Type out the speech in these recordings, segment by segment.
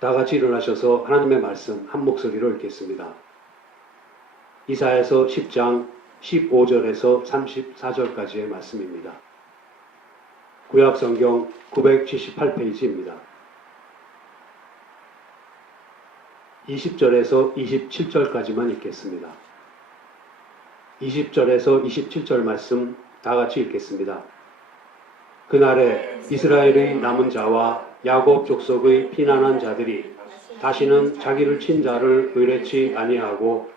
다 같이 일어나셔서 하나님의 말씀 한 목소리로 읽겠습니다. 이사야서 10장 15절에서 34절까지의 말씀입니다. 구약 성경 978페이지입니다. 20절에서 27절까지만 읽겠습니다. 20절에서 27절 말씀 다 같이 읽겠습니다. 그날에 이스라엘의 남은 자와 야곱 족속의 피난한 자들이 다시는 자기를 친 자를 의뢰치 아니하고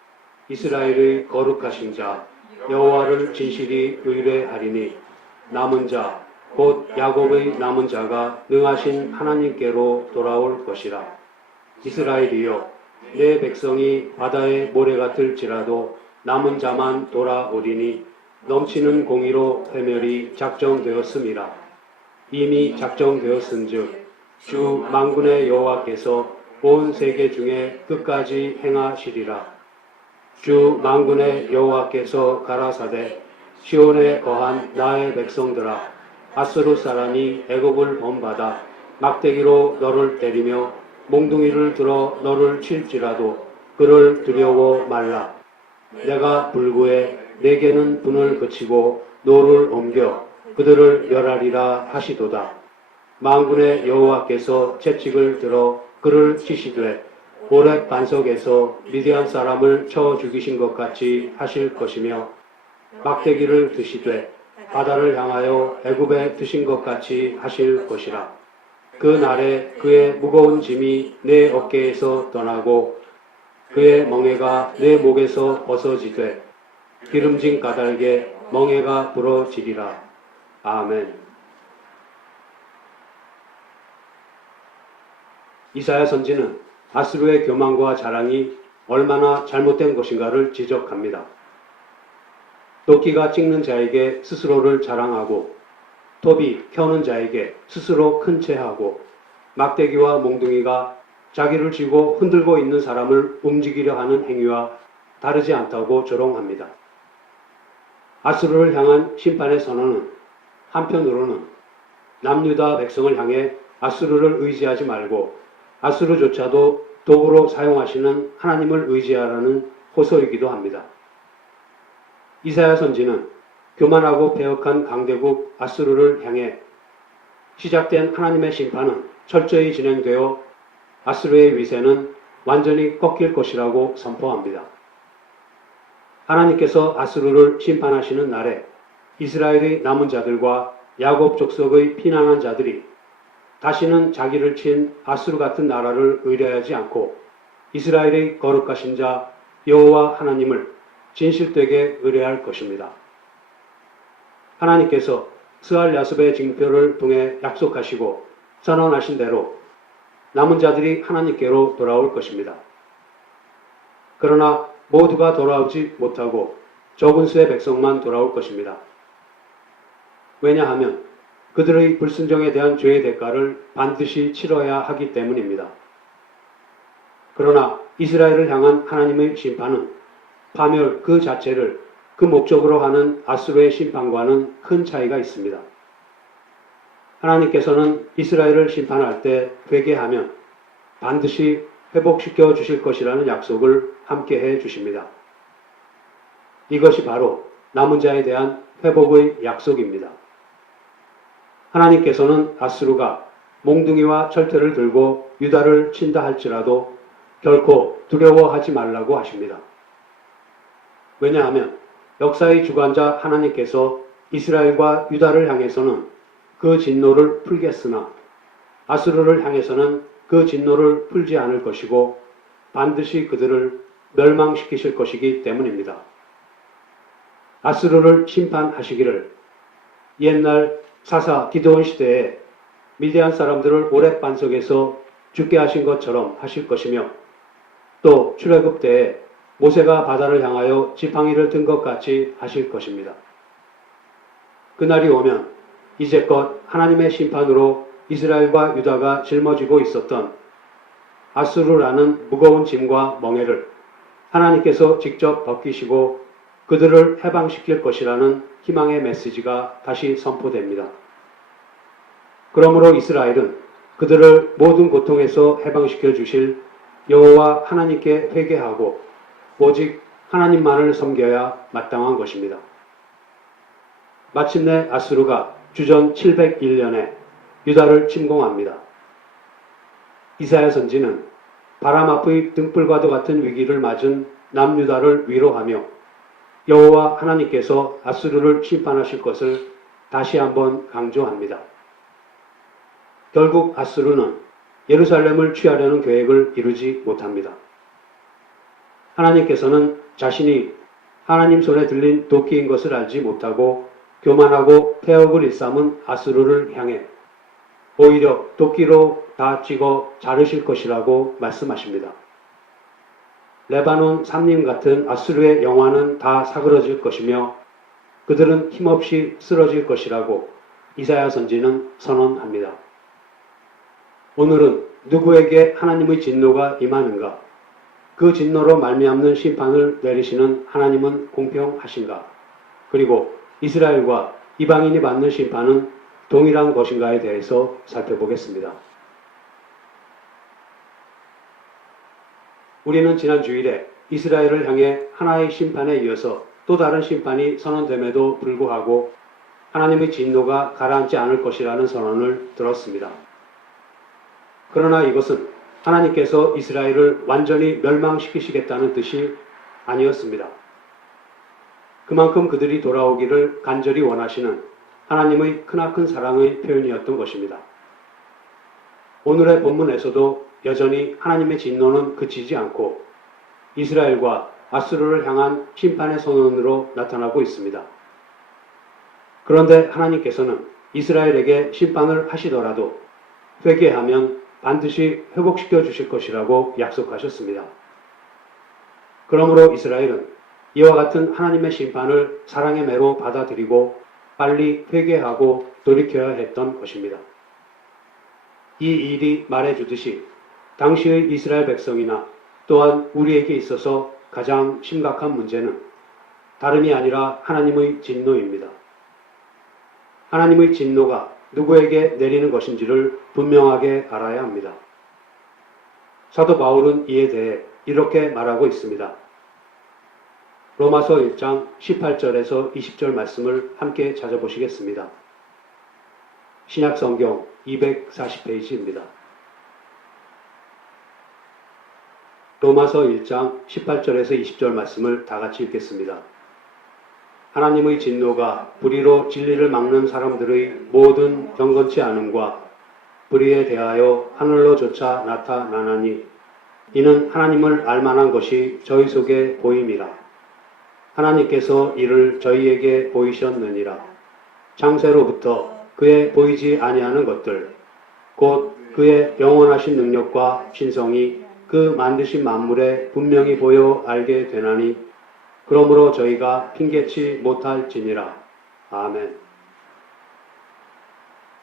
이스라엘의 거룩하신 자 여호와를 진실히 의뢰하리니 남은 자 곧 야곱의 남은 자가 능하신 하나님께로 돌아올 것이라. 이스라엘이여 내 백성이 바다의 모래 같을지라도 남은 자만 돌아오리니 넘치는 공의로 회멸이 작정되었음이라. 이미 작정되었은즉 주 만군의 여호와께서 온 세계 중에 끝까지 행하시리라. 주 만군의 여호와께서 가라사대 시온에 거한 나의 백성들아 아수르 사람이 애굽을 범받아 막대기로 너를 때리며 몽둥이를 들어 너를 칠지라도 그를 두려워 말라. 내가 불구해 내게는 분을 그치고 노를 옮겨 그들을 멸하리라 하시도다. 만군의 여호와께서 채찍을 들어 그를 치시되 오렙 반석에서 미디안 사람을 쳐 죽이신 것 같이 하실 것이며 막대기를 드시되 바다를 향하여 애굽에 드신 것 같이 하실 것이라. 그 날에 그의 무거운 짐이 내 어깨에서 떠나고 그의 멍에가 내 목에서 벗어지되 기름진 까닭에 멍에가 부러지리라. 아멘. 이사야 선지는 아수르의 교만과 자랑이 얼마나 잘못된 것인가를 지적합니다. 도끼가 찍는 자에게 스스로를 자랑하고 톱이 켜는 자에게 스스로 큰 체하고 막대기와 몽둥이가 자기를 쥐고 흔들고 있는 사람을 움직이려 하는 행위와 다르지 않다고 조롱합니다. 아수르를 향한 심판의 선언은 한편으로는 남유다 백성을 향해 아수르를 의지하지 말고 아수르조차도 도구로 사용하시는 하나님을 의지하라는 호소이기도 합니다. 이사야 선지는 교만하고 배역한 강대국 아수르를 향해 시작된 하나님의 심판은 철저히 진행되어 아수르의 위세는 완전히 꺾일 것이라고 선포합니다. 하나님께서 아수르를 심판하시는 날에 이스라엘의 남은 자들과 야곱 족속의 피난한 자들이 다시는 자기를 친 아수르 같은 나라를 의뢰하지 않고 이스라엘의 거룩하신 자 여호와 하나님을 진실되게 의뢰할 것입니다. 하나님께서 스알 야숲의 징표를 통해 약속하시고 선언하신 대로 남은 자들이 하나님께로 돌아올 것입니다. 그러나 모두가 돌아오지 못하고 적은 수의 백성만 돌아올 것입니다. 왜냐하면 그들의 불순종에 대한 죄의 대가를 반드시 치러야 하기 때문입니다. 그러나 이스라엘을 향한 하나님의 심판은 파멸 그 자체를 그 목적으로 하는 아수르의 심판과는 큰 차이가 있습니다. 하나님께서는 이스라엘을 심판할 때 회개하면 반드시 회복시켜 주실 것이라는 약속을 함께 해 주십니다. 이것이 바로 남은 자에 대한 회복의 약속입니다. 하나님께서는 아수르가 몽둥이와 철퇴를 들고 유다를 친다 할지라도 결코 두려워하지 말라고 하십니다. 왜냐하면 역사의 주관자 하나님께서 이스라엘과 유다를 향해서는 그 진노를 풀겠으나 아수르를 향해서는 그 진노를 풀지 않을 것이고 반드시 그들을 멸망시키실 것이기 때문입니다. 아수르를 심판하시기를 옛날 사사 기드온 시대에 미디안 사람들을 오렙 반석에서 죽게 하신 것처럼 하실 것이며 또 출애굽 때에 모세가 바다를 향하여 지팡이를 든 것 같이 하실 것입니다. 그날이 오면 이제껏 하나님의 심판으로 이스라엘과 유다가 짊어지고 있었던 아수르라는 무거운 짐과 멍에를 하나님께서 직접 벗기시고 그들을 해방시킬 것이라는 희망의 메시지가 다시 선포됩니다. 그러므로 이스라엘은 그들을 모든 고통에서 해방시켜 주실 여호와 하나님께 회개하고 오직 하나님만을 섬겨야 마땅한 것입니다. 마침내 아수르가 주전 701년에 유다를 침공합니다. 이사야 선지는 바람 앞의 등불과도 같은 위기를 맞은 남유다를 위로하며 여호와 하나님께서 아수르를 심판하실 것을 다시 한번 강조합니다. 결국 아수르는 예루살렘을 취하려는 계획을 이루지 못합니다. 하나님께서는 자신이 하나님 손에 들린 도끼인 것을 알지 못하고 교만하고 폐역을 일삼은 아수르를 향해 오히려 도끼로 다 찍어 자르실 것이라고 말씀하십니다. 레바논 삼림 같은 아수르의 영화는 다 사그러질 것이며 그들은 힘없이 쓰러질 것이라고 이사야 선지는 선언합니다. 오늘은 누구에게 하나님의 진노가 임하는가? 그 진노로 말미암는 심판을 내리시는 하나님은 공평하신가? 그리고 이스라엘과 이방인이 받는 심판은 동일한 것인가에 대해서 살펴보겠습니다. 우리는 지난 주일에 이스라엘을 향해 하나의 심판에 이어서 또 다른 심판이 선언됨에도 불구하고 하나님의 진노가 가라앉지 않을 것이라는 선언을 들었습니다. 그러나 이것은 하나님께서 이스라엘을 완전히 멸망시키시겠다는 뜻이 아니었습니다. 그만큼 그들이 돌아오기를 간절히 원하시는 하나님의 크나큰 사랑의 표현이었던 것입니다. 오늘의 본문에서도 여전히 하나님의 진노는 그치지 않고 이스라엘과 아수르를 향한 심판의 선언으로 나타나고 있습니다. 그런데 하나님께서는 이스라엘에게 심판을 하시더라도 회개하면 반드시 회복시켜 주실 것이라고 약속하셨습니다. 그러므로 이스라엘은 이와 같은 하나님의 심판을 사랑의 매로 받아들이고 빨리 회개하고 돌이켜야 했던 것입니다. 이 일이 말해주듯이 당시의 이스라엘 백성이나 또한 우리에게 있어서 가장 심각한 문제는 다름이 아니라 하나님의 진노입니다. 하나님의 진노가 누구에게 내리는 것인지를 분명하게 알아야 합니다. 사도 바울은 이에 대해 이렇게 말하고 있습니다. 로마서 1장 18절에서 20절 말씀을 함께 찾아보시겠습니다. 신약성경 240페이지입니다. 로마서 1장 18절에서 20절 말씀을 다 같이 읽겠습니다. 하나님의 진노가 불의로 진리를 막는 사람들의 모든 경건치 않음과 불의에 대하여 하늘로조차 나타나나니 이는 하나님을 알만한 것이 저희 속에 보임이라. 하나님께서 이를 저희에게 보이셨느니라. 창세로부터 그의 보이지 아니하는 것들 곧 그의 영원하신 능력과 신성이 그 만드신 만물에 분명히 보여 알게 되나니 그러므로 저희가 핑계치 못할지니라. 아멘.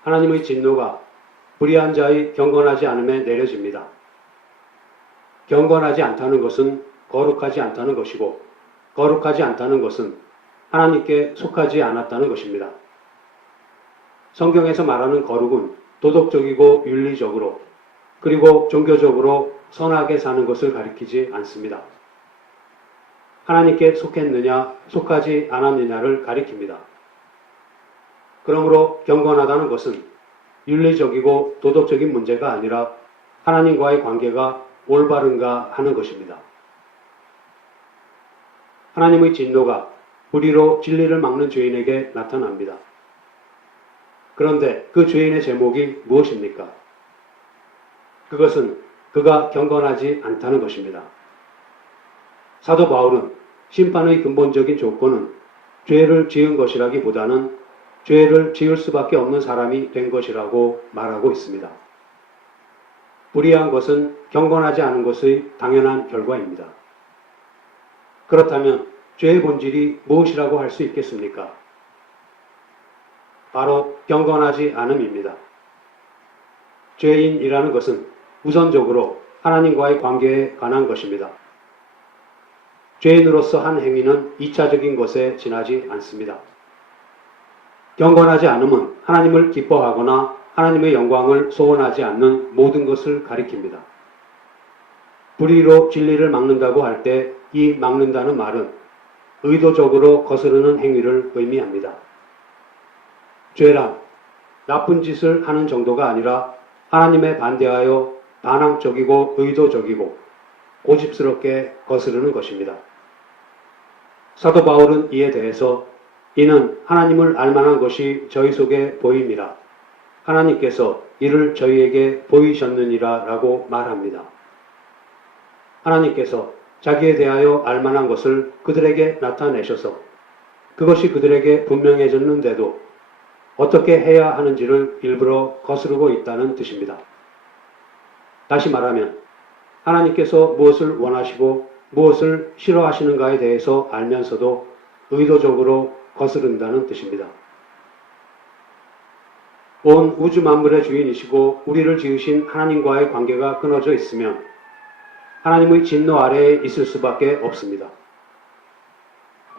하나님의 진노가 불의한 자의 경건하지 않음에 내려집니다. 경건하지 않다는 것은 거룩하지 않다는 것이고 거룩하지 않다는 것은 하나님께 속하지 않았다는 것입니다. 성경에서 말하는 거룩은 도덕적이고 윤리적으로 그리고 종교적으로 선하게 사는 것을 가리키지 않습니다. 하나님께 속했느냐 속하지 않았느냐를 가리킵니다. 그러므로 경건하다는 것은 윤리적이고 도덕적인 문제가 아니라 하나님과의 관계가 올바른가 하는 것입니다. 하나님의 진노가 불의로 진리를 막는 죄인에게 나타납니다. 그런데 그 죄인의 제목이 무엇입니까? 그것은 그가 경건하지 않다는 것입니다. 사도 바울은 심판의 근본적인 조건은 죄를 지은 것이라기보다는 죄를 지을 수밖에 없는 사람이 된 것이라고 말하고 있습니다. 불의한 것은 경건하지 않은 것의 당연한 결과입니다. 그렇다면 죄의 본질이 무엇이라고 할 수 있겠습니까? 바로 경건하지 않음입니다. 죄인이라는 것은 우선적으로 하나님과의 관계에 관한 것입니다. 죄인으로서 한 행위는 2차적인 것에 지나지 않습니다. 경건하지 않음은 하나님을 기뻐하거나 하나님의 영광을 소원하지 않는 모든 것을 가리킵니다. 불의로 진리를 막는다고 할 때 이 막는다는 말은 의도적으로 거스르는 행위를 의미합니다. 죄란 나쁜 짓을 하는 정도가 아니라 하나님에 반대하여 반항적이고 의도적이고 고집스럽게 거스르는 것입니다. 사도 바울은 이에 대해서 이는 하나님을 알만한 것이 저희 속에 보임이라 하나님께서 이를 저희에게 보이셨느니라 라고 말합니다. 하나님께서 자기에 대하여 알만한 것을 그들에게 나타내셔서 그것이 그들에게 분명해졌는데도 어떻게 해야 하는지를 일부러 거스르고 있다는 뜻입니다. 다시 말하면 하나님께서 무엇을 원하시고 무엇을 싫어하시는가에 대해서 알면서도 의도적으로 거스른다는 뜻입니다. 온 우주 만물의 주인이시고 우리를 지으신 하나님과의 관계가 끊어져 있으면 하나님의 진노 아래에 있을 수밖에 없습니다.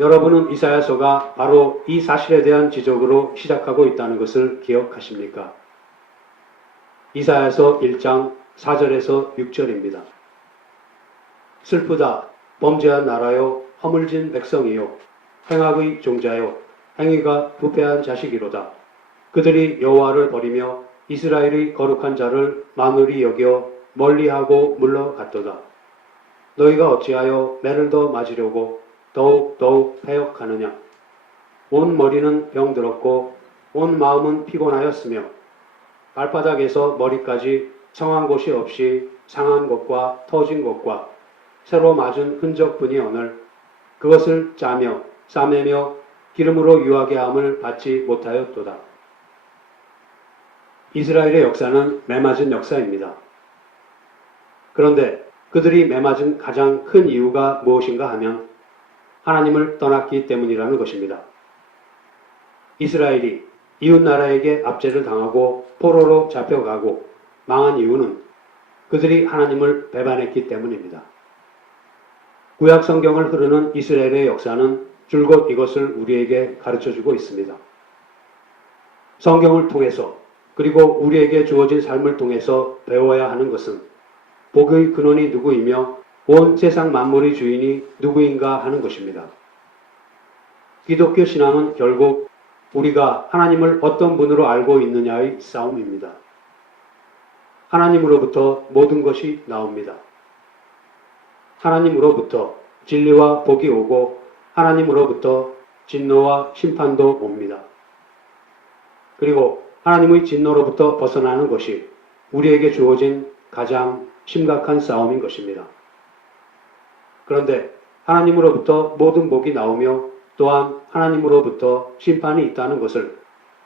여러분은 이사야서가 바로 이 사실에 대한 지적으로 시작하고 있다는 것을 기억하십니까? 이사야서 1장 4절에서 6절입니다. 슬프다 범죄한 나라요 허물진 백성이요 행악의 종자요 행위가 부패한 자식이로다. 그들이 여호와를 버리며 이스라엘의 거룩한 자를 만울히 여겨 멀리하고 물러갔도다. 너희가 어찌하여 매를 더 맞으려고 더욱 패역하느냐. 온 머리는 병들었고 온 마음은 피곤하였으며 발바닥에서 머리까지 청한 곳이 없이 상한 것과 터진 것과 새로 맞은 흔적뿐이 오늘 그것을 짜며 싸매며 기름으로 유하게 함을 받지 못하였도다. 이스라엘의 역사는 매맞은 역사입니다. 그런데 그들이 매맞은 가장 큰 이유가 무엇인가 하면 하나님을 떠났기 때문이라는 것입니다. 이스라엘이 이웃나라에게 압제를 당하고 포로로 잡혀가고 망한 이유는 그들이 하나님을 배반했기 때문입니다. 구약 성경을 흐르는 이스라엘의 역사는 줄곧 이것을 우리에게 가르쳐주고 있습니다. 성경을 통해서 그리고 우리에게 주어진 삶을 통해서 배워야 하는 것은 복의 근원이 누구이며 온 세상 만물의 주인이 누구인가 하는 것입니다. 기독교 신앙은 결국 우리가 하나님을 어떤 분으로 알고 있느냐의 싸움입니다. 하나님으로부터 모든 것이 나옵니다. 하나님으로부터 진리와 복이 오고 하나님으로부터 진노와 심판도 옵니다. 그리고 하나님의 진노로부터 벗어나는 것이 우리에게 주어진 가장 심각한 싸움인 것입니다. 그런데 하나님으로부터 모든 복이 나오며 또한 하나님으로부터 심판이 있다는 것을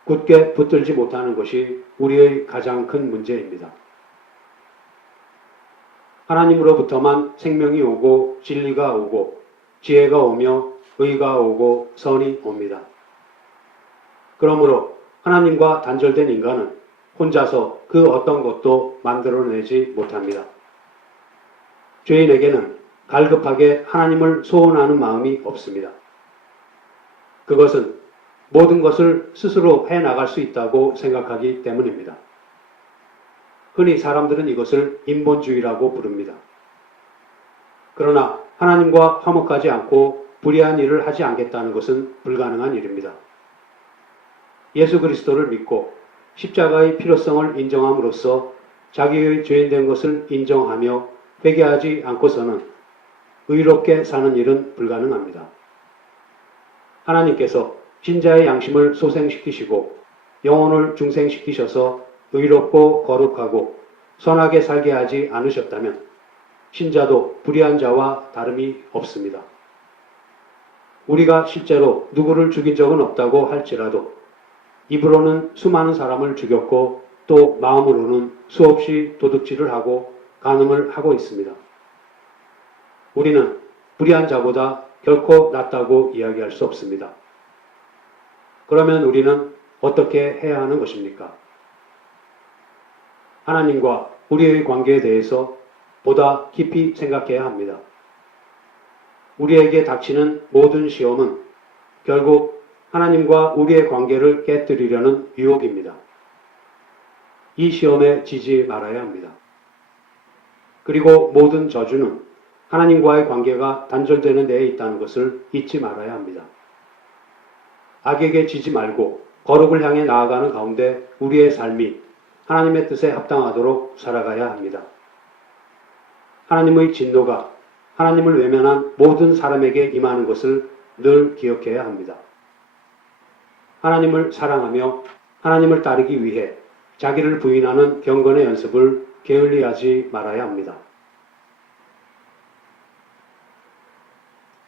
굳게 붙들지 못하는 것이 우리의 가장 큰 문제입니다. 하나님으로부터만 생명이 오고 진리가 오고 지혜가 오며 의가 오고 선이 옵니다. 그러므로 하나님과 단절된 인간은 혼자서 그 어떤 것도 만들어내지 못합니다. 죄인에게는 갈급하게 하나님을 소원하는 마음이 없습니다. 그것은 모든 것을 스스로 해나갈 수 있다고 생각하기 때문입니다. 흔히 사람들은 이것을 인본주의라고 부릅니다. 그러나 하나님과 화목하지 않고 불의한 일을 하지 않겠다는 것은 불가능한 일입니다. 예수 그리스도를 믿고 십자가의 필요성을 인정함으로써 자기의 죄인된 것을 인정하며 회개하지 않고서는 의롭게 사는 일은 불가능합니다. 하나님께서 신자의 양심을 소생시키시고 영혼을 중생시키셔서 의롭고 거룩하고 선하게 살게 하지 않으셨다면 신자도 불의한 자와 다름이 없습니다. 우리가 실제로 누구를 죽인 적은 없다고 할지라도 입으로는 수많은 사람을 죽였고 또 마음으로는 수없이 도둑질을 하고 간음을 하고 있습니다. 우리는 불의한 자보다 결코 낫다고 이야기할 수 없습니다. 그러면 우리는 어떻게 해야 하는 것입니까? 하나님과 우리의 관계에 대해서 보다 깊이 생각해야 합니다. 우리에게 닥치는 모든 시험은 결국 하나님과 우리의 관계를 깨뜨리려는 유혹입니다. 이 시험에 지지 말아야 합니다. 그리고 모든 저주는 하나님과의 관계가 단절되는 데에 있다는 것을 잊지 말아야 합니다. 악에게 지지 말고 거룩을 향해 나아가는 가운데 우리의 삶이 하나님의 뜻에 합당하도록 살아가야 합니다. 하나님의 진노가 하나님을 외면한 모든 사람에게 임하는 것을 늘 기억해야 합니다. 하나님을 사랑하며 하나님을 따르기 위해 자기를 부인하는 경건의 연습을 게을리하지 말아야 합니다.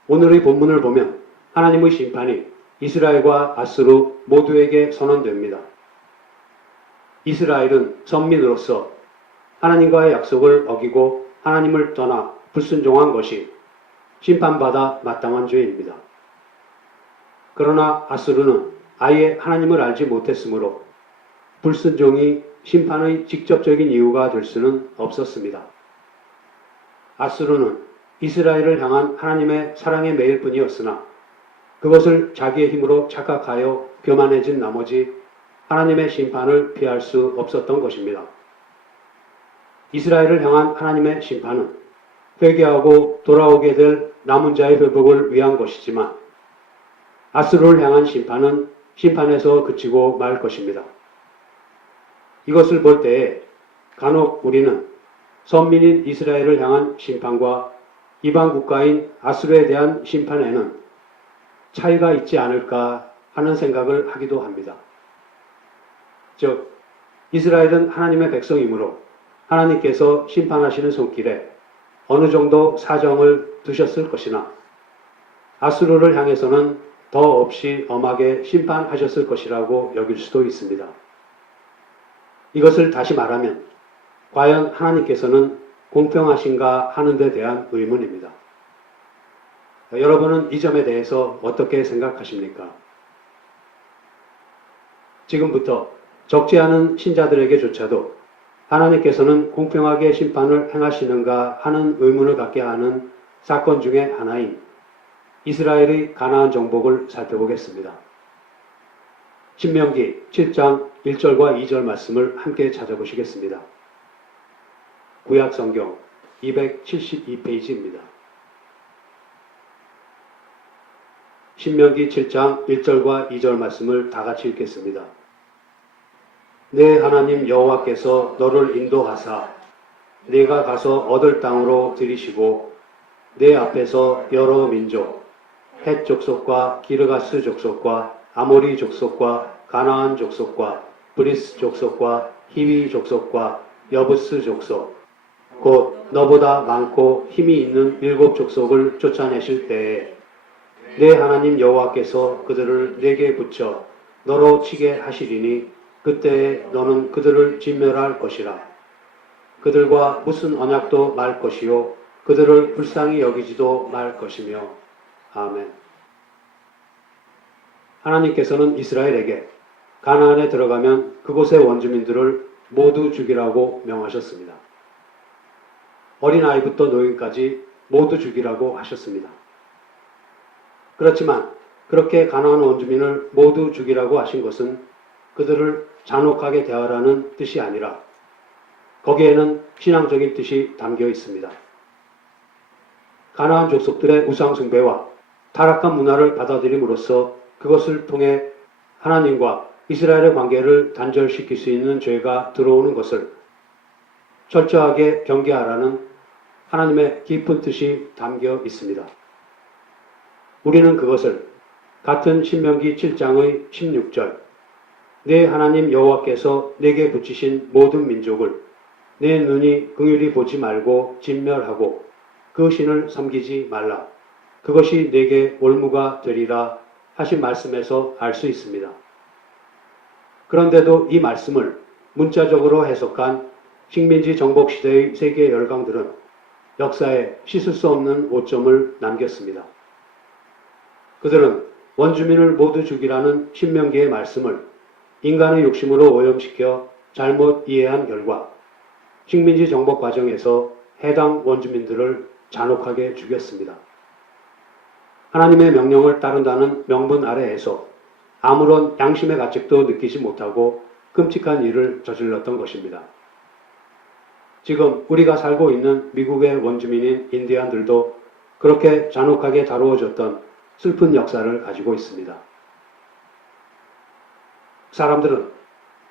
오늘의 본문을 보면 하나님의 심판이 이스라엘과 아수르 모두에게 선언됩니다. 이스라엘은 선민으로서 하나님과의 약속을 어기고 하나님을 떠나 불순종한 것이 심판받아 마땅한 죄입니다. 그러나 아수르는 아예 하나님을 알지 못했으므로 불순종이 심판의 직접적인 이유가 될 수는 없었습니다. 아수르는 이스라엘을 향한 하나님의 사랑의 매일 뿐이었으나 그것을 자기의 힘으로 착각하여 교만해진 나머지 하나님의 심판을 피할 수 없었던 것입니다. 이스라엘을 향한 하나님의 심판은 회개하고 돌아오게 될 남은 자의 회복을 위한 것이지만 아수르를 향한 심판은 심판에서 그치고 말 것입니다. 이것을 볼 때에 간혹 우리는 선민인 이스라엘을 향한 심판과 이방 국가인 아수르에 대한 심판에는 차이가 있지 않을까 하는 생각을 하기도 합니다. 즉, 이스라엘은 하나님의 백성이므로 하나님께서 심판하시는 손길에 어느 정도 사정을 두셨을 것이나 아수르를 향해서는 더 없이 엄하게 심판하셨을 것이라고 여길 수도 있습니다. 이것을 다시 말하면 과연 하나님께서는 공평하신가 하는 데 대한 의문입니다. 여러분은 이 점에 대해서 어떻게 생각하십니까? 지금부터 적지 않은 신자들에게조차도 하나님께서는 공평하게 심판을 행하시는가 하는 의문을 갖게 하는 사건 중에 하나인 이스라엘의 가나안 정복을 살펴보겠습니다. 신명기 7장 1절과 2절 말씀을 함께 찾아보시겠습니다. 구약 성경 272페이지입니다. 신명기 7장 1절과 2절 말씀을 다 같이 읽겠습니다. 내 하나님 여호와께서 너를 인도하사 네가 가서 얻을 땅으로 들이시고 내 앞에서 여러 민족 헷 족속과 기르가스 족속과 아모리 족속과 가나안 족속과 브리스 족속과 히위 족속과 여부스 족속 곧 너보다 많고 힘이 있는 7 족속을 쫓아내실 때에 내 하나님 여호와께서 그들을 내게 붙여 너로 치게 하시리니 그때에 너는 그들을 진멸할 것이라. 그들과 무슨 언약도 말 것이요 그들을 불쌍히 여기지도 말 것이며. 아멘. 하나님께서는 이스라엘에게 가나안에 들어가면 그곳의 원주민들을 모두 죽이라고 명하셨습니다. 어린아이부터 노인까지 모두 죽이라고 하셨습니다. 그렇지만 그렇게 가나안 원주민을 모두 죽이라고 하신 것은 그들을 잔혹하게 대하라는 뜻이 아니라 거기에는 신앙적인 뜻이 담겨 있습니다. 가나안 족속들의 우상 숭배와 타락한 문화를 받아들임으로써 그것을 통해 하나님과 이스라엘의 관계를 단절시킬 수 있는 죄가 들어오는 것을 철저하게 경계하라는 하나님의 깊은 뜻이 담겨 있습니다. 우리는 그것을 같은 신명기 7장의 16절 내 하나님 여호와께서 내게 붙이신 모든 민족을 내 눈이 긍휼히 보지 말고 진멸하고 그 신을 섬기지 말라. 그것이 내게 올무가 되리라 하신 말씀에서 알 수 있습니다. 그런데도 이 말씀을 문자적으로 해석한 식민지 정복 시대의 세계 열강들은 역사에 씻을 수 없는 오점을 남겼습니다. 그들은 원주민을 모두 죽이라는 신명기의 말씀을 인간의 욕심으로 오염시켜 잘못 이해한 결과 식민지 정복 과정에서 해당 원주민들을 잔혹하게 죽였습니다. 하나님의 명령을 따른다는 명분 아래에서 아무런 양심의 가책도 느끼지 못하고 끔찍한 일을 저질렀던 것입니다. 지금 우리가 살고 있는 미국의 원주민인 인디안들도 그렇게 잔혹하게 다루어졌던 슬픈 역사를 가지고 있습니다. 사람들은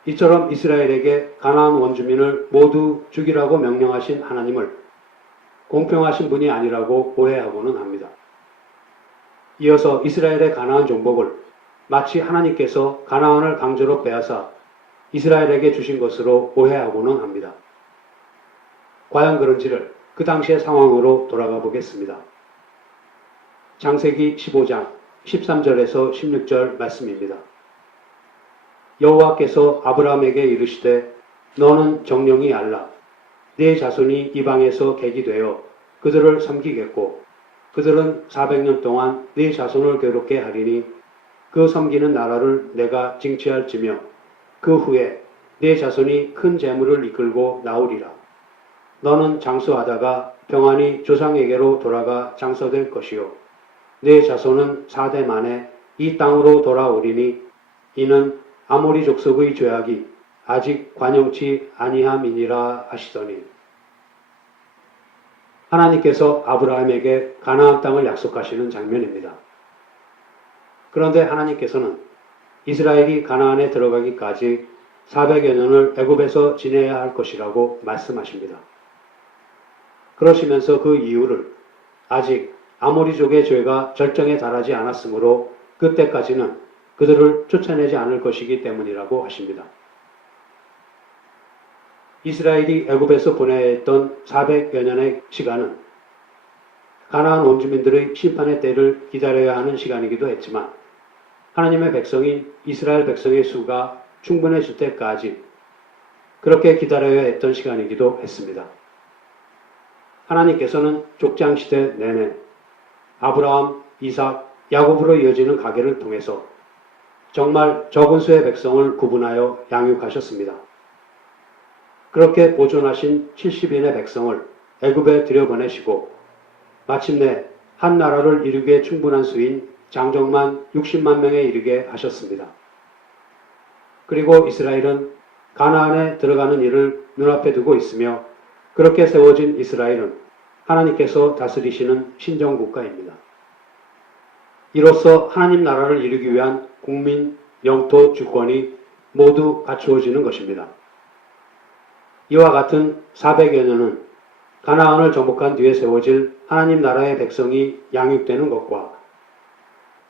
이처럼 이스라엘에게 가나안 원주민을 모두 죽이라고 명령하신 하나님을 공평하신 분이 아니라고 오해하고는 합니다. 이어서 이스라엘의 가나안 정복을 마치 하나님께서 가나안을 강제로 빼앗아 이스라엘에게 주신 것으로 오해하고는 합니다. 과연 그런지를 그 당시의 상황으로 돌아가 보겠습니다. 창세기 15장 13절에서 16절 말씀입니다. 여호와께서 아브라함에게 이르시되 너는 정령이 알라. 네 자손이 이방에서 객이 되어 그들을 섬기겠고 그들은 400년 동안 네 자손을 괴롭게 하리니 그 섬기는 나라를 내가 징치할지며 그 후에 네 자손이 큰 재물을 이끌고 나오리라. 너는 장수하다가 평안히 조상에게로 돌아가 장서될 것이요 네 자손은 4대 만에 이 땅으로 돌아오리니 이는 아모리 족속의 죄악이 아직 관영치 아니함이니라 하시더니 하나님께서 아브라함에게 가나안 땅을 약속하시는 장면입니다. 그런데 하나님께서는 이스라엘이 가나안에 들어가기까지 400여 년을 애굽에서 지내야 할 것이라고 말씀하십니다. 그러시면서 그 이유를 아직 아모리족의 죄가 절정에 달하지 않았으므로 그때까지는 그들을 쫓아내지 않을 것이기 때문이라고 하십니다. 이스라엘이 애굽에서 보내야 했던 400여 년의 시간은 가나안 원주민들의 심판의 때를 기다려야 하는 시간이기도 했지만 하나님의 백성인 이스라엘 백성의 수가 충분해질 때까지 그렇게 기다려야 했던 시간이기도 했습니다. 하나님께서는 족장시대 내내 아브라함, 이삭, 야곱으로 이어지는 가계를 통해서 정말 적은 수의 백성을 구분하여 양육하셨습니다. 그렇게 보존하신 70인의 백성을 애굽에 들여보내시고 마침내 한 나라를 이루기에 충분한 수인 장정만 60만 명에 이르게 하셨습니다. 그리고 이스라엘은 가나안에 들어가는 일을 눈앞에 두고 있으며 그렇게 세워진 이스라엘은 하나님께서 다스리시는 신정국가입니다. 이로써 하나님 나라를 이루기 위한 국민, 영토, 주권이 모두 갖추어지는 것입니다. 이와 같은 400여 년은 가나안을 정복한 뒤에 세워질 하나님 나라의 백성이 양육되는 것과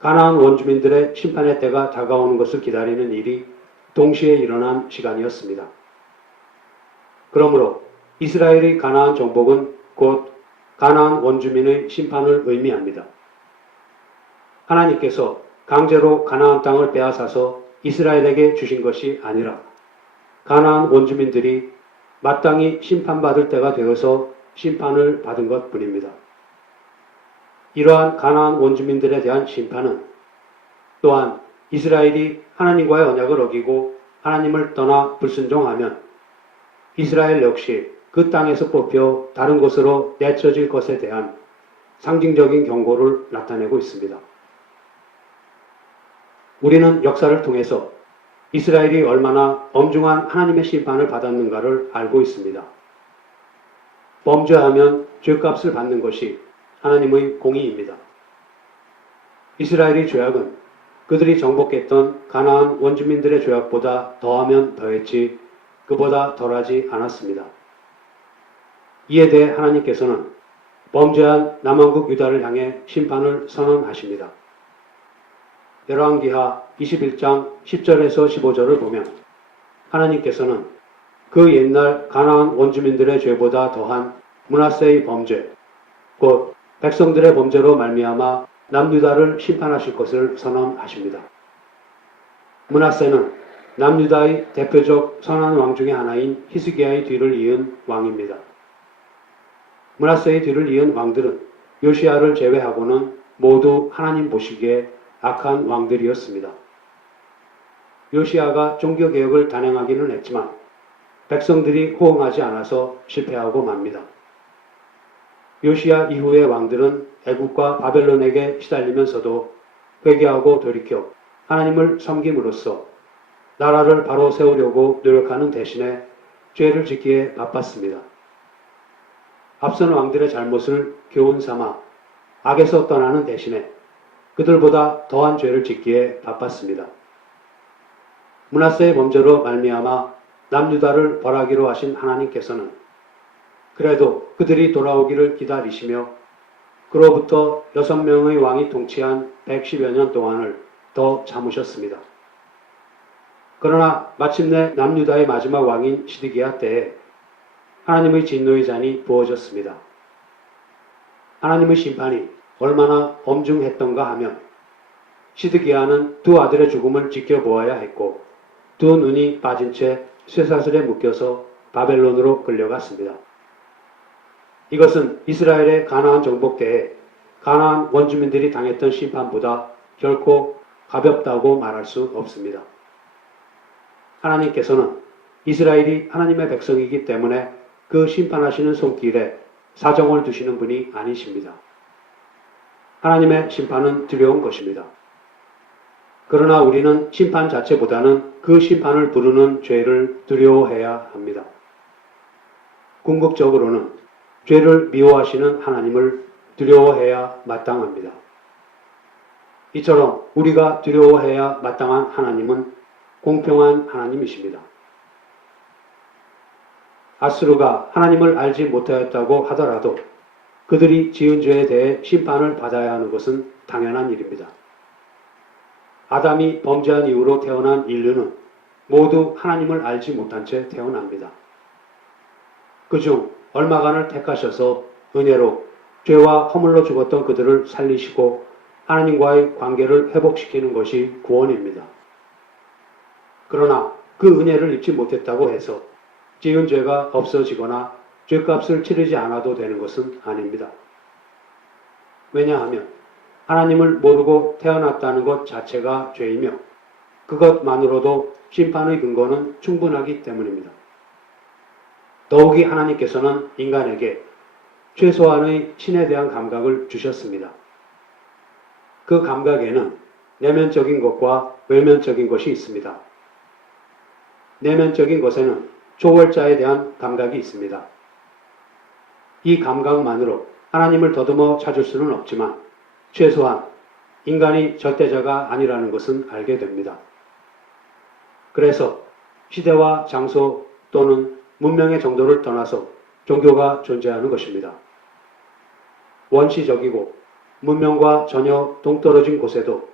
가나안 원주민들의 심판의 때가 다가오는 것을 기다리는 일이 동시에 일어난 시간이었습니다. 그러므로 이스라엘의 가나안 정복은 곧 가나안 원주민의 심판을 의미합니다. 하나님께서 강제로 가나안 땅을 빼앗아서 이스라엘에게 주신 것이 아니라 가나안 원주민들이 마땅히 심판받을 때가 되어서 심판을 받은 것 뿐입니다. 이러한 가나안 원주민들에 대한 심판은 또한 이스라엘이 하나님과의 언약을 어기고 하나님을 떠나 불순종하면 이스라엘 역시 그 땅에서 뽑혀 다른 곳으로 내쳐질 것에 대한 상징적인 경고를 나타내고 있습니다. 우리는 역사를 통해서 이스라엘이 얼마나 엄중한 하나님의 심판을 받았는가를 알고 있습니다. 범죄하면 죄값을 받는 것이 하나님의 공의입니다. 이스라엘의 죄악은 그들이 정복했던 가나안 원주민들의 죄악보다 더하면 더했지 그보다 덜하지 않았습니다. 이에 대해 하나님께서는 범죄한 남왕국 유다를 향해 심판을 선언하십니다. 열왕기하 21장 10절에서 15절을 보면 하나님께서는 그 옛날 가나안 원주민들의 죄보다 더한 므낫세의 범죄, 곧 백성들의 범죄로 말미암아 남유다를 심판하실 것을 선언하십니다. 므낫세는 남유다의 대표적 선한 왕 중의 하나인 히스기야의 뒤를 이은 왕입니다. 므낫세의 뒤를 이은 왕들은 요시야를 제외하고는 모두 하나님 보시기에 악한 왕들이었습니다. 요시야가 종교개혁을 단행하기는 했지만 백성들이 호응하지 않아서 실패하고 맙니다. 요시야 이후의 왕들은 애굽과 바벨론에게 시달리면서도 회개하고 돌이켜 하나님을 섬김으로써 나라를 바로 세우려고 노력하는 대신에 죄를 짓기에 바빴습니다. 앞선 왕들의 잘못을 교훈 삼아 악에서 떠나는 대신에 그들보다 더한 죄를 짓기에 바빴습니다. 므낫세의 범죄로 말미암아 남유다를 벌하기로 하신 하나님께서는 그래도 그들이 돌아오기를 기다리시며 그로부터 6명의 왕이 통치한 110여 년 동안을 더 참으셨습니다. 그러나 마침내 남유다의 마지막 왕인 시드기야 때에 하나님의 진노의 잔이 부어졌습니다. 하나님의 심판이 얼마나 엄중했던가 하면 시드기야는 두 아들의 죽음을 지켜보아야 했고 두 눈이 빠진 채 쇠사슬에 묶여서 바벨론으로 끌려갔습니다. 이것은 이스라엘의 가나안 정복 때에 가나안 원주민들이 당했던 심판보다 결코 가볍다고 말할 수 없습니다. 하나님께서는 이스라엘이 하나님의 백성이기 때문에 그 심판하시는 손길에 사정을 두시는 분이 아니십니다. 하나님의 심판은 두려운 것입니다. 그러나 우리는 심판 자체보다는 그 심판을 부르는 죄를 두려워해야 합니다. 궁극적으로는 죄를 미워하시는 하나님을 두려워해야 마땅합니다. 이처럼 우리가 두려워해야 마땅한 하나님은 공평한 하나님이십니다. 아스루가 하나님을 알지 못하였다고 하더라도 그들이 지은 죄에 대해 심판을 받아야 하는 것은 당연한 일입니다. 아담이 범죄한 이후로 태어난 인류는 모두 하나님을 알지 못한 채 태어납니다. 그중 얼마간을 택하셔서 은혜로 죄와 허물로 죽었던 그들을 살리시고 하나님과의 관계를 회복시키는 것이 구원입니다. 그러나 그 은혜를 입지 못했다고 해서 지은 죄가 없어지거나 죄값을 치르지 않아도 되는 것은 아닙니다. 왜냐하면 하나님을 모르고 태어났다는 것 자체가 죄이며 그것만으로도 심판의 근거는 충분하기 때문입니다. 더욱이 하나님께서는 인간에게 최소한의 신에 대한 감각을 주셨습니다. 그 감각에는 내면적인 것과 외면적인 것이 있습니다. 내면적인 것에는 초월자에 대한 감각이 있습니다. 이 감각만으로 하나님을 더듬어 찾을 수는 없지만 최소한 인간이 절대자가 아니라는 것은 알게 됩니다. 그래서 시대와 장소 또는 문명의 정도를 떠나서 종교가 존재하는 것입니다. 원시적이고 문명과 전혀 동떨어진 곳에도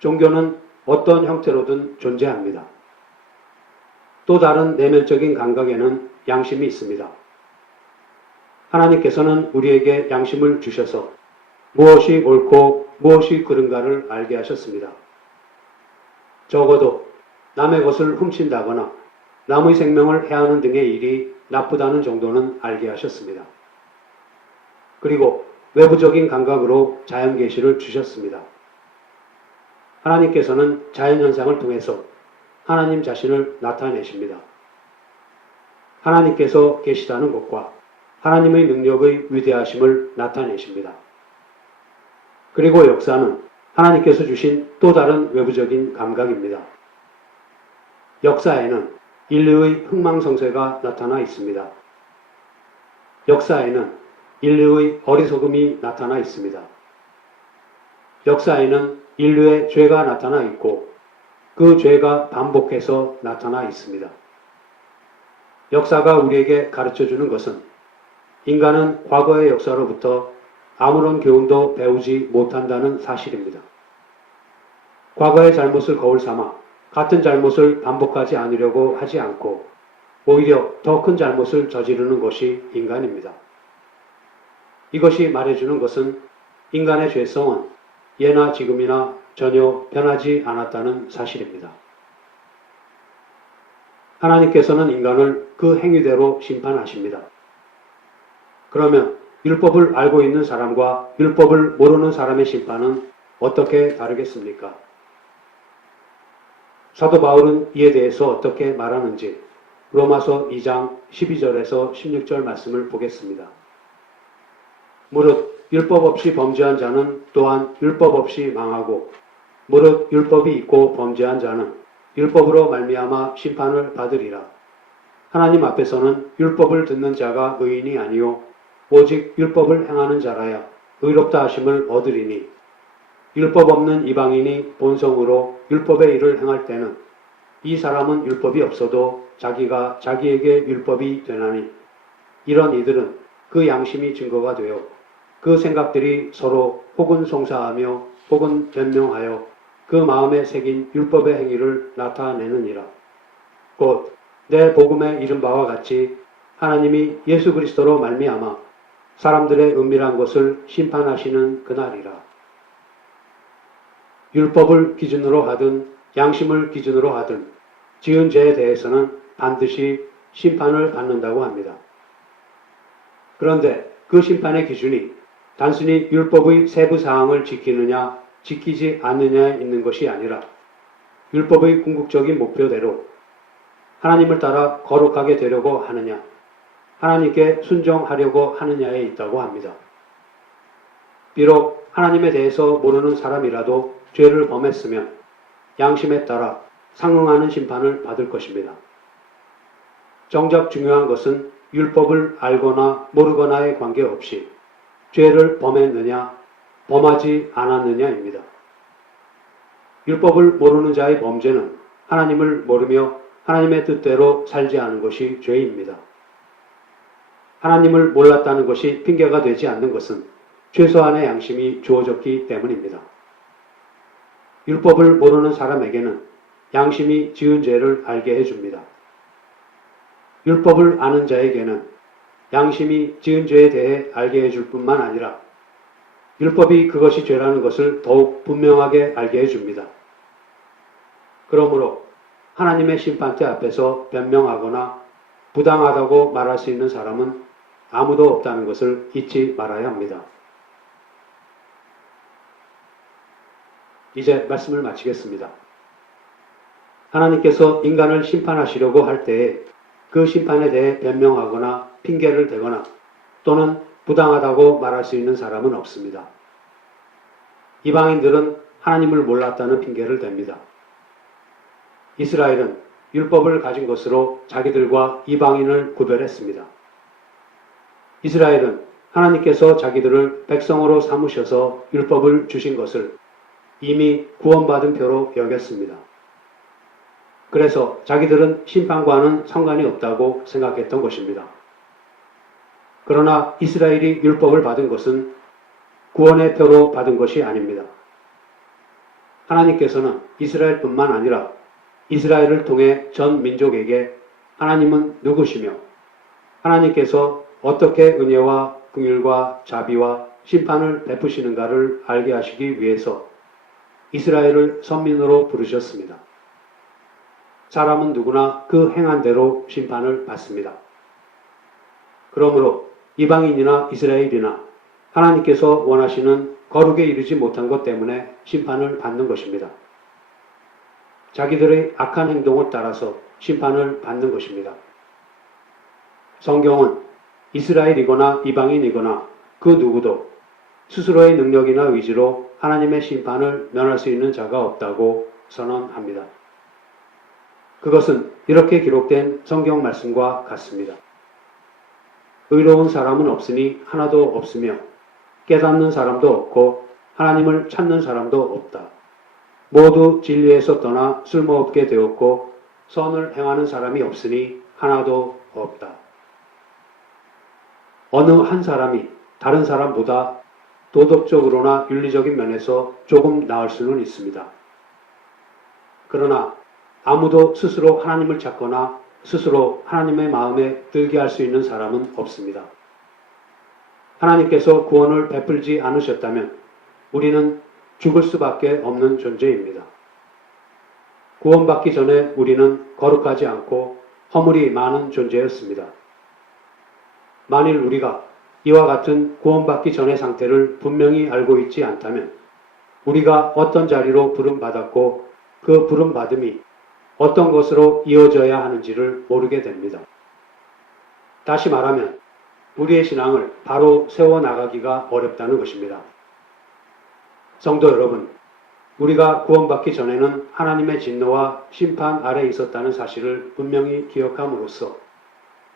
종교는 어떤 형태로든 존재합니다. 또 다른 내면적인 감각에는 양심이 있습니다. 하나님께서는 우리에게 양심을 주셔서 무엇이 옳고 무엇이 그른가를 알게 하셨습니다. 적어도 남의 것을 훔친다거나 남의 생명을 해하는 등의 일이 나쁘다는 정도는 알게 하셨습니다. 그리고 외부적인 감각으로 자연계시를 주셨습니다. 하나님께서는 자연현상을 통해서 하나님 자신을 나타내십니다. 하나님께서 계시다는 것과 하나님의 능력의 위대하심을 나타내십니다. 그리고 역사는 하나님께서 주신 또 다른 외부적인 감각입니다. 역사에는 인류의 흥망성쇠가 나타나 있습니다. 역사에는 인류의 어리석음이 나타나 있습니다. 역사에는 인류의 죄가 나타나 있고 그 죄가 반복해서 나타나 있습니다. 역사가 우리에게 가르쳐주는 것은 인간은 과거의 역사로부터 아무런 교훈도 배우지 못한다는 사실입니다. 과거의 잘못을 거울 삼아 같은 잘못을 반복하지 않으려고 하지 않고 오히려 더 큰 잘못을 저지르는 것이 인간입니다. 이것이 말해주는 것은 인간의 죄성은 예나 지금이나 전혀 변하지 않았다는 사실입니다. 하나님께서는 인간을 그 행위대로 심판하십니다. 그러면 율법을 알고 있는 사람과 율법을 모르는 사람의 심판은 어떻게 다르겠습니까? 사도 바울은 이에 대해서 어떻게 말하는지 로마서 2장 12절에서 16절 말씀을 보겠습니다. 무릇 율법 없이 범죄한 자는 또한 율법 없이 망하고 무릇 율법이 있고 범죄한 자는 율법으로 말미암아 심판을 받으리라. 하나님 앞에서는 율법을 듣는 자가 의인이 아니요 오직 율법을 행하는 자라야 의롭다 하심을 얻으리니 율법 없는 이방인이 본성으로 율법의 일을 행할 때는 이 사람은 율법이 없어도 자기가 자기에게 율법이 되나니 이런 이들은 그 양심이 증거가 되어 그 생각들이 서로 혹은 송사하며 혹은 변명하여 그 마음에 새긴 율법의 행위를 나타내느니라. 곧 내 복음에 이른 바와 같이 하나님이 예수 그리스도로 말미암아 사람들의 은밀한 것을 심판하시는 그날이라. 율법을 기준으로 하든 양심을 기준으로 하든 지은 죄에 대해서는 반드시 심판을 받는다고 합니다. 그런데 그 심판의 기준이 단순히 율법의 세부 사항을 지키느냐 지키지 않느냐에 있는 것이 아니라 율법의 궁극적인 목표대로 하나님을 따라 거룩하게 되려고 하느냐 하나님께 순종하려고 하느냐에 있다고 합니다. 비록 하나님에 대해서 모르는 사람이라도 죄를 범했으면 양심에 따라 상응하는 심판을 받을 것입니다. 정작 중요한 것은 율법을 알거나 모르거나에 관계없이 죄를 범했느냐 범하지 않았느냐입니다. 율법을 모르는 자의 범죄는 하나님을 모르며 하나님의 뜻대로 살지 않은 것이 죄입니다. 하나님을 몰랐다는 것이 핑계가 되지 않는 것은 최소한의 양심이 주어졌기 때문입니다. 율법을 모르는 사람에게는 양심이 지은 죄를 알게 해줍니다. 율법을 아는 자에게는 양심이 지은 죄에 대해 알게 해줄 뿐만 아니라 율법이 그것이 죄라는 것을 더욱 분명하게 알게 해줍니다. 그러므로 하나님의 심판대 앞에서 변명하거나 부당하다고 말할 수 있는 사람은 아무도 없다는 것을 잊지 말아야 합니다. 이제 말씀을 마치겠습니다. 하나님께서 인간을 심판하시려고 할 때에 그 심판에 대해 변명하거나 핑계를 대거나 또는 부당하다고 말할 수 있는 사람은 없습니다. 이방인들은 하나님을 몰랐다는 핑계를 댑니다. 이스라엘은 율법을 가진 것으로 자기들과 이방인을 구별했습니다. 이스라엘은 하나님께서 자기들을 백성으로 삼으셔서 율법을 주신 것을 이미 구원받은 표로 여겼습니다. 그래서 자기들은 심판과는 상관이 없다고 생각했던 것입니다. 그러나 이스라엘이 율법을 받은 것은 구원의 표로 받은 것이 아닙니다. 하나님께서는 이스라엘뿐만 아니라 이스라엘을 통해 전 민족에게 하나님은 누구시며 하나님께서 어떻게 은혜와 긍휼과 자비와 심판을 베푸시는가를 알게 하시기 위해서 이스라엘을 선민으로 부르셨습니다. 사람은 누구나 그 행한 대로 심판을 받습니다. 그러므로 이방인이나 이스라엘이나 하나님께서 원하시는 거룩에 이르지 못한 것 때문에 심판을 받는 것입니다. 자기들의 악한 행동을 따라서 심판을 받는 것입니다. 성경은 이스라엘이거나 이방인이거나 그 누구도 스스로의 능력이나 의지로 하나님의 심판을 면할 수 있는 자가 없다고 선언합니다. 그것은 이렇게 기록된 성경 말씀과 같습니다. 의로운 사람은 없으니 하나도 없으며 깨닫는 사람도 없고 하나님을 찾는 사람도 없다. 모두 진리에서 떠나 쓸모없게 되었고 선을 행하는 사람이 없으니 하나도 없다. 어느 한 사람이 다른 사람보다 도덕적으로나 윤리적인 면에서 조금 나을 수는 있습니다. 그러나 아무도 스스로 하나님을 찾거나 스스로 하나님의 마음에 들게 할 수 있는 사람은 없습니다. 하나님께서 구원을 베풀지 않으셨다면 우리는 죽을 수밖에 없는 존재입니다. 구원받기 전에 우리는 거룩하지 않고 허물이 많은 존재였습니다. 만일 우리가 이와 같은 구원받기 전의 상태를 분명히 알고 있지 않다면 우리가 어떤 자리로 부름받았고 그 부름받음이 어떤 것으로 이어져야 하는지를 모르게 됩니다. 다시 말하면 우리의 신앙을 바로 세워나가기가 어렵다는 것입니다. 성도 여러분, 우리가 구원받기 전에는 하나님의 진노와 심판 아래에 있었다는 사실을 분명히 기억함으로써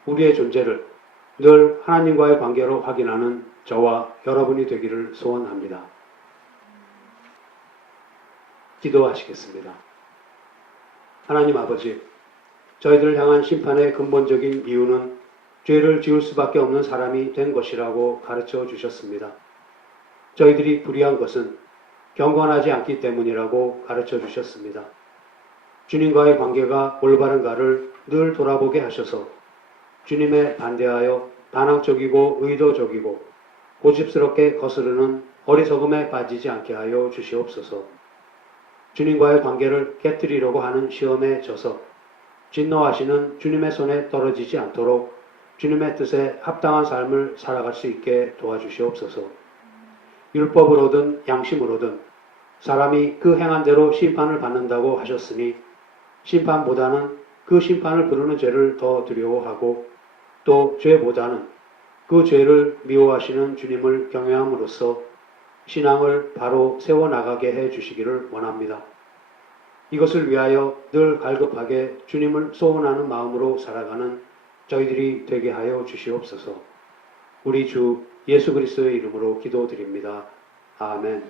우리의 존재를 늘 하나님과의 관계로 확인하는 저와 여러분이 되기를 소원합니다. 기도하시겠습니다. 하나님 아버지, 저희들을 향한 심판의 근본적인 이유는 죄를 지을 수밖에 없는 사람이 된 것이라고 가르쳐 주셨습니다. 저희들이 불의한 것은 경건하지 않기 때문이라고 가르쳐 주셨습니다. 주님과의 관계가 올바른가를 늘 돌아보게 하셔서 주님에 반대하여 반항적이고 의도적이고 고집스럽게 거스르는 어리석음에 빠지지 않게 하여 주시옵소서. 주님과의 관계를 깨뜨리려고 하는 시험에 져서 진노하시는 주님의 손에 떨어지지 않도록 주님의 뜻에 합당한 삶을 살아갈 수 있게 도와주시옵소서. 율법으로든 양심으로든 사람이 그 행한 대로 심판을 받는다고 하셨으니 심판보다는 그 심판을 부르는 죄를 더 두려워하고 또 죄보다는 그 죄를 미워하시는 주님을 경외함으로써 신앙을 바로 세워나가게 해 주시기를 원합니다. 이것을 위하여 늘 갈급하게 주님을 소원하는 마음으로 살아가는 저희들이 되게 하여 주시옵소서. 우리 주 예수 그리스도의 이름으로 기도드립니다. 아멘.